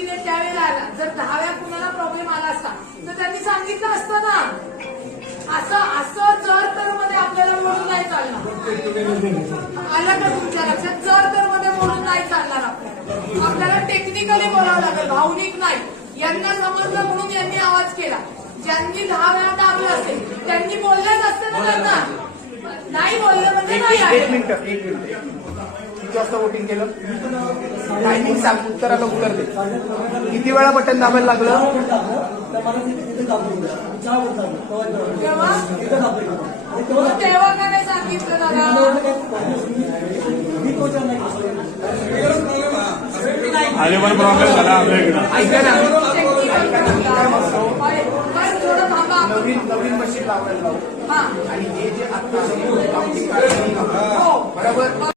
Machine आहे त्यावेळेला आला. जर 10व्या कुणाला प्रॉब्लेम आला असता तर त्यांनी सांगितलं असतं ना. असं जर तर मध्ये आपल्याला मोडून नाही चालणार. आलं का तुमच्या लक्षात? जर तर मध्ये मोडून नाही चालणार. आपल्याला टेक्निकली बोलावं लागेल, भावनिक नाही. यांना समजलं म्हणून यांनी आवाज केला. ज्यांनी 10 वेळा दाबलं असेल त्यांनी बोललेच असते ना. त्यांना नाही बोललं म्हणजे नाही. एक मिनिट किती वाजता वोटिंग केलं? टायमिंग सांग, उत्तराला उत्तर दे. किती वेळा बटन दाबायला लागलं? तेव्हा का नाही सांगितलं दादा? आले पण प्रॉब्लेम झाला आपल्या इकडं. ऐका ना, थोडं थांबा. नवीन मशीन लावायला लावू हा आणि हे जे आता बरोबर